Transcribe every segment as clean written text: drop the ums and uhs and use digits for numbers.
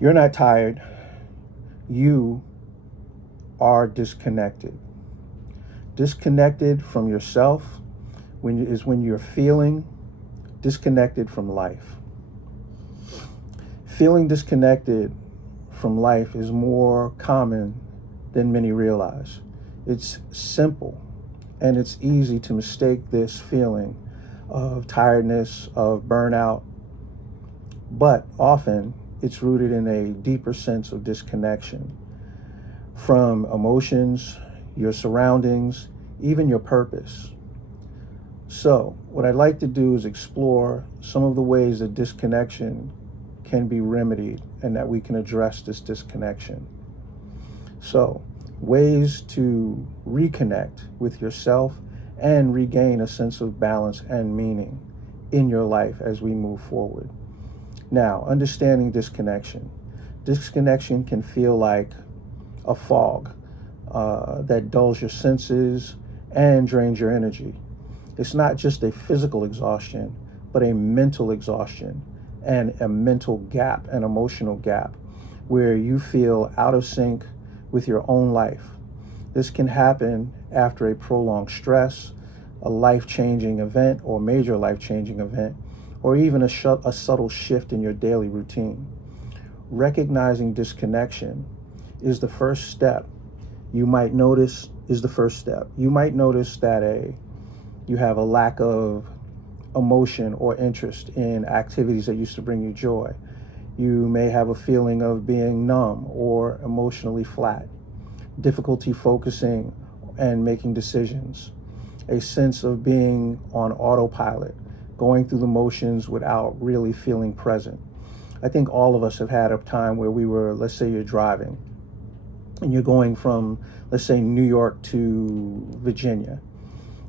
You're not tired. You are disconnected. Disconnected from yourself is when you're feeling disconnected from life. Feeling disconnected from life is more common than many realize. It's simple and it's easy to mistake this feeling of tiredness, of burnout, but often it's rooted in a deeper sense of disconnection from emotions, your surroundings, even your purpose. So, what I'd like to do is explore some of the ways that disconnection can be remedied and that we can address this disconnection. So, ways to reconnect with yourself and regain a sense of balance and meaning in your life as we move forward. Now, understanding disconnection. Disconnection can feel like a fog that dulls your senses and drains your energy. It's not just a physical exhaustion, but a mental exhaustion and a mental gap, an emotional gap, where you feel out of sync with your own life. This can happen after a prolonged stress, a life-changing event or major life-changing event, or even a subtle shift in your daily routine. Recognizing disconnection is the first step. You might notice that you have a lack of emotion or interest in activities that used to bring you joy. You may have a feeling of being numb or emotionally flat, difficulty focusing and making decisions, a sense of being on autopilot, going through the motions without really feeling present. I think all of us have had a time where let's say you're driving and you're going from, let's say, New York to Virginia.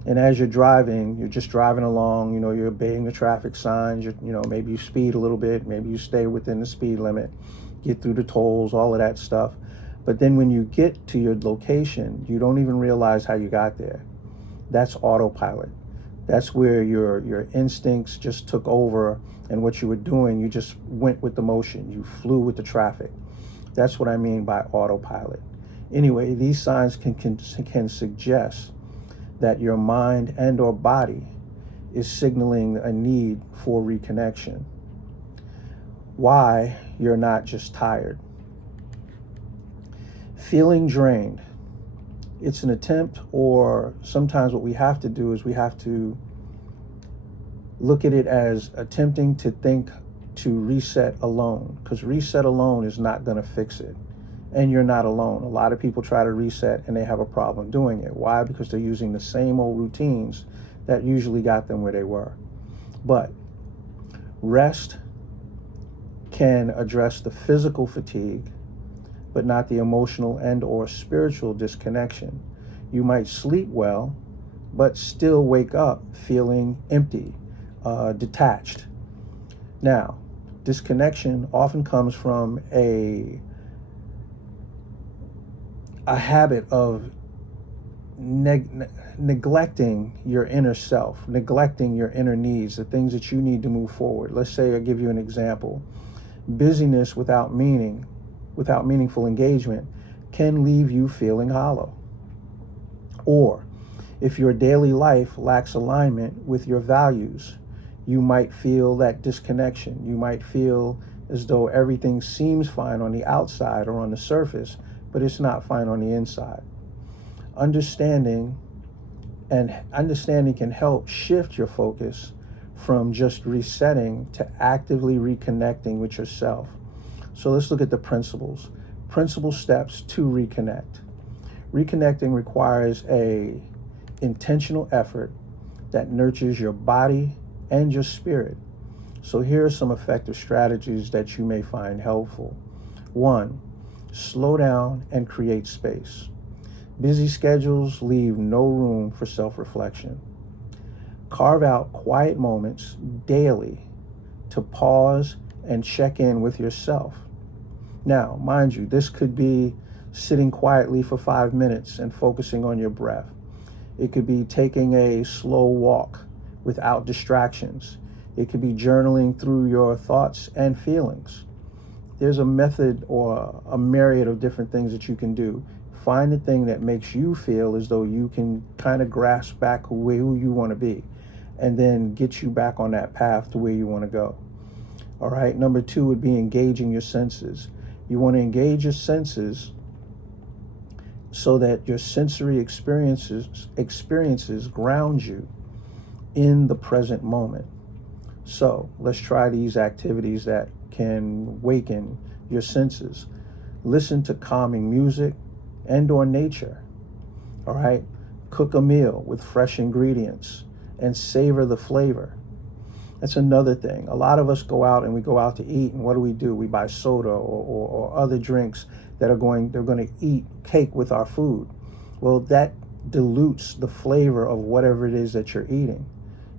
And as you're driving, you're just driving along, you're obeying the traffic signs, maybe you speed a little bit, maybe you stay within the speed limit, get through the tolls, all of that stuff. But then when you get to your location, you don't even realize how you got there. That's autopilot. That's where your instincts just took over, and what you were doing, you just went with the motion. You flew with the traffic. That's what I mean by autopilot. Anyway, these signs can suggest that your mind and or body is signaling a need for reconnection. Why you're not just tired. Feeling drained. It's an attempt, or sometimes what we have to do is we have to look at it as attempting to think to reset alone, because reset alone is not going to fix it. And you're not alone. A lot of people try to reset and they have a problem doing it. Why? Because they're using the same old routines that usually got them where they were. But rest can address the physical fatigue, but not the emotional and or spiritual disconnection. You might sleep well, but still wake up feeling empty, detached. Now, disconnection often comes from a habit of neglecting your inner self, neglecting your inner needs, the things that you need to move forward. Let's say I give you an example. Busyness without meaningful engagement can leave you feeling hollow. Or if your daily life lacks alignment with your values, you might feel that disconnection. You might feel as though everything seems fine on the outside or on the surface, but it's not fine on the inside. Understanding can help shift your focus from just resetting to actively reconnecting with yourself. So let's look at the principles. Principal steps to reconnect. Reconnecting requires a intentional effort that nurtures your body and your spirit. So here are some effective strategies that you may find helpful. 1, slow down and create space. Busy schedules leave no room for self-reflection. Carve out quiet moments daily to pause and check in with yourself. Now, mind you, this could be sitting quietly for 5 minutes and focusing on your breath. It could be taking a slow walk without distractions. It could be journaling through your thoughts and feelings. there's a method or a myriad of different things that you can do. Find the thing that makes you feel as though you can kind of grasp back who you want to be, and then get you back on that path to where you want to go. All right. Number 2 would be engaging your senses. You want to engage your senses so that your sensory experiences ground you in the present moment. So let's try these activities that can waken your senses. Listen to calming music and or nature. All right. Cook a meal with fresh ingredients and savor the flavor. That's another thing. A lot of us go out and we go out to eat, and what do? We buy soda or other drinks that they're going to eat cake with our food. Well, that dilutes the flavor of whatever it is that you're eating.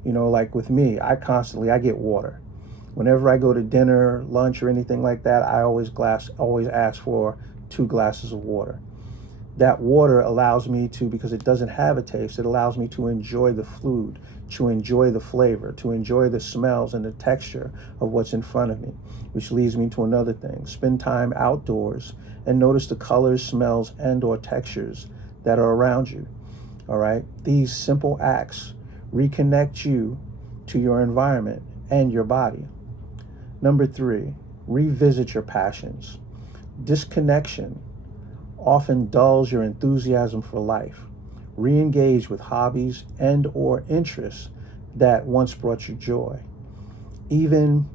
You know, like with me, I get water. Whenever I go to dinner, lunch, or anything like that, I always ask for 2 glasses of water. That water allows me to, because it doesn't have a taste, it allows me to enjoy the food, to enjoy the flavor, to enjoy the smells and the texture of what's in front of me, which leads me to another thing. Spend time outdoors and notice the colors, smells, and or textures that are around you. All right. These simple acts reconnect you to your environment and your body. Number 3, revisit your passions. Disconnection often dulls your enthusiasm for life. Re-engage with hobbies and or interests that once brought you joy. Even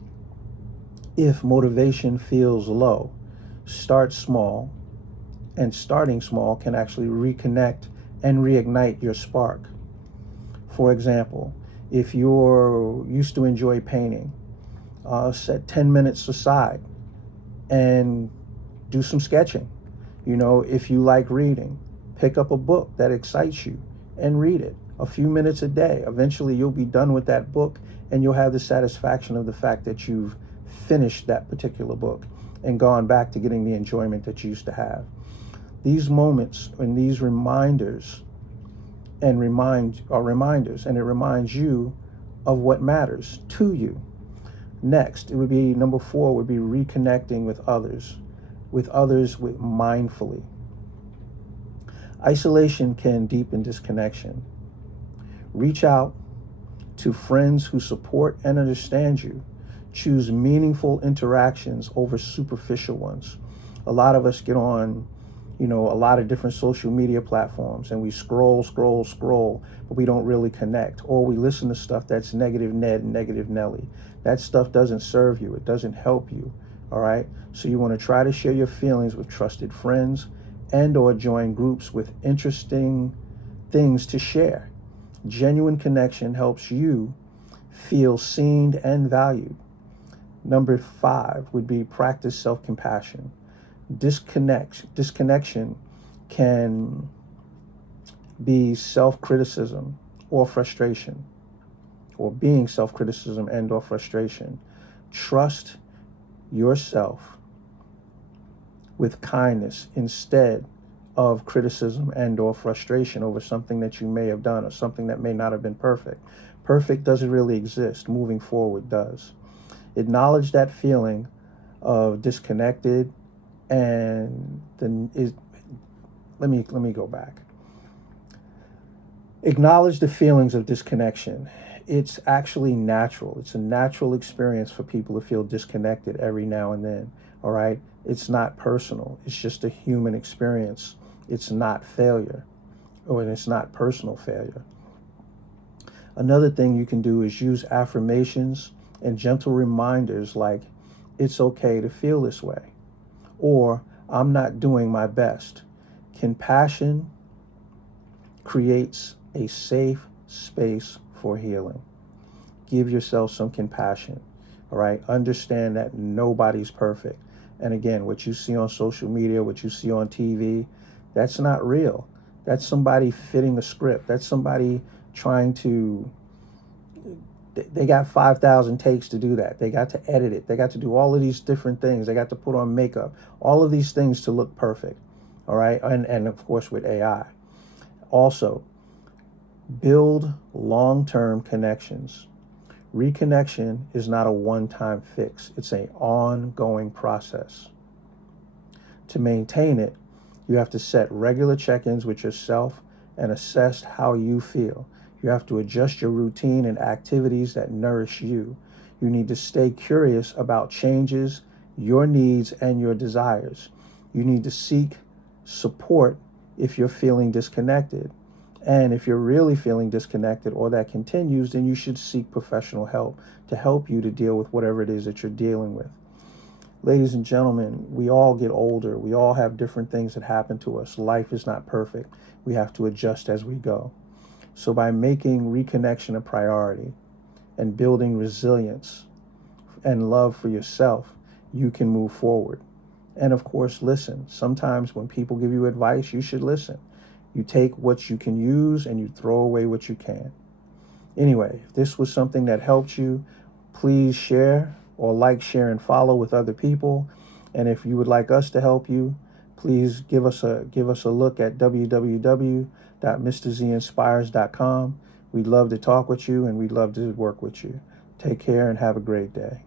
if motivation feels low, start small, and starting small can actually reconnect and reignite your spark. For example, if you're used to enjoy painting, set 10 minutes aside and do some sketching. You know, if you like reading, pick up a book that excites you and read it a few minutes a day. Eventually, you'll be done with that book, and you'll have the satisfaction of the fact that you've finished that particular book and gone back to getting the enjoyment that you used to have. These moments and these reminders are reminders, and it reminds you of what matters to you. Next, it would be number 4 would be reconnecting with others mindfully. Isolation can deepen disconnection. Reach out to friends who support and understand you. Choose meaningful interactions over superficial ones. A lot of us get on, a lot of different social media platforms, and we scroll, but we don't really connect. Or we listen to stuff that's negative Ned and negative Nelly. That stuff doesn't serve you. It doesn't help you. All right. So you want to try to share your feelings with trusted friends and or join groups with interesting things to share. Genuine connection helps you feel seen and valued. Number 5 would be practice self-compassion. Disconnection can be self-criticism or frustration, or being self-criticism and or frustration. Trust yourself with kindness instead of criticism and or frustration over something that you may have done or something that may not have been perfect. Perfect doesn't really exist. Moving forward does. Acknowledge that feeling of disconnected, and then let me go back. Acknowledge the feelings of disconnection. It's actually natural. It's a natural experience for people to feel disconnected every now and then. All right. It's not personal. It's just a human experience. It's not failure, or it's not personal failure. Another thing you can do is use affirmations and gentle reminders like, it's okay to feel this way, or I'm not doing my best. Compassion creates a safe space for healing. Give yourself some compassion. All right. Understand that nobody's perfect. And again, what you see on social media, what you see on TV, that's not real. That's somebody fitting the script. That's somebody trying to, they got 5,000 takes to do that. They got to edit it. They got to do all of these different things. They got to put on makeup, all of these things to look perfect. All right. And of course with AI. Also, build long-term connections. Reconnection is not a one-time fix. It's an ongoing process. To maintain it, you have to set regular check-ins with yourself and assess how you feel. You have to adjust your routine and activities that nourish you. You need to stay curious about changes, your needs, and your desires. You need to seek support if you're feeling disconnected. And if you're really feeling disconnected or that continues, then you should seek professional help to help you to deal with whatever it is that you're dealing with. Ladies and gentlemen, we all get older. We all have different things that happen to us. Life is not perfect. We have to adjust as we go. So by making reconnection a priority and building resilience and love for yourself, you can move forward. And of course, listen. Sometimes when people give you advice, you should listen. You take what you can use and you throw away what you can. Anyway, if this was something that helped you, please share or like, share, and follow with other people. And if you would like us to help you, please give us a look at www.mrzinspires.com. We'd love to talk with you and we'd love to work with you. Take care and have a great day.